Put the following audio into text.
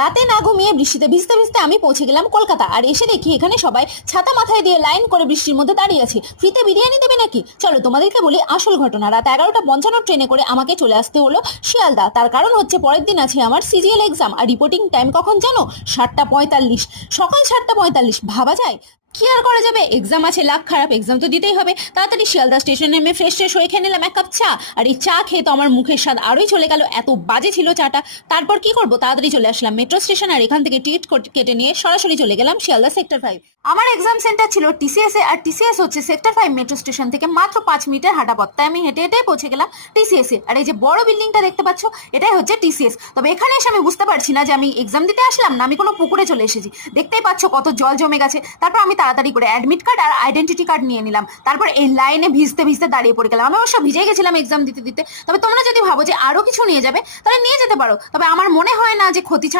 রাতে না ঘুমিয়ে বৃষ্টিতে ভিজতে ভিজতে আমি পৌঁছে গেলাম কলকাতা। আর এসে দেখি এখানে সবাই ছাতা মাথায় দিয়ে লাইন করে বৃষ্টির মধ্যে দাঁড়িয়ে আছে। ফ্রিতে বিরিয়ানি দেবে নাকি? চলো তোমাদেরকে বলি আসল ঘটনা। রাত 11:55 ট্রেনে করে আমাকে চলে আসতে হলো শিয়ালদা। তার কারণ হচ্ছে পরের দিন আছে আমার সিজিএল এক্সাম। আর রিপোর্টিং টাইম কখন জানো? 7:45, সকাল 7:45। ভাবা যায়? কি আর করা যাবে, এক্সাম আছে, লাখ খারাপ, এক্সাম তো দিতেই হবে। তাড়াতাড়ি শিয়ালদা স্টেশনে নেমে ফ্রেশ ট্রেশ হয়ে খেয়ে নিলাম এক কাপ চা। আর এই চা খেয়ে তো আমার মুখের স্বাদ আরোই চলে গেল, এত বাজে ছিল চাটা। তারপর কি করব, তাড়াতাড়ি চলে আসলাম মেট্রো স্টেশন। আর এখান থেকে টিকিট কেটে নিয়ে সরাসরি চলে গেলাম শিয়ালদা সেক্টর 5। আমার এক্সাম সেন্টার ছিল টিসিএস এ। আর টিসিএস হচ্ছে সেক্টর 5 মেট্রো স্টেশন থেকে মাত্র 5 মিনিটের হাঁটা পথ। তাই আমি হেঁটে হেঁটে পৌঁছে গেলাম টিসিএস এ। আর এই যে বড় বিল্ডিংটা দেখতে পাচ্ছ, এটাই হচ্ছে টিসিএস। তবে এখানে এসে আমি বুঝতে পারছি না যে আমি এক্সাম দিতে আসলাম না আমি কোনো পুকুরে চলে এসেছি। দেখতেই পাচ্ছ কত জল জমে গেছে। তারপর আমি তাড়াতাড়ি করে অ্যাডমিট কার্ড আর আইডেন্টিটি কার্ড নিয়ে নিলাম। তারপর এই লাইনে ভিজতে ভিজতে দাঁড়িয়ে পড়ে গেলাম। আমি অবশ্য ভিজে গেছিলাম এক্সাম দিতে দিতে। তবে তোমরা যদি ভাবো যে আরো কিছু নিয়ে যাবে তাহলে নিয়ে যেতে পারো, তবে আমার মনে হয় না যে ক্ষতি ছাড়া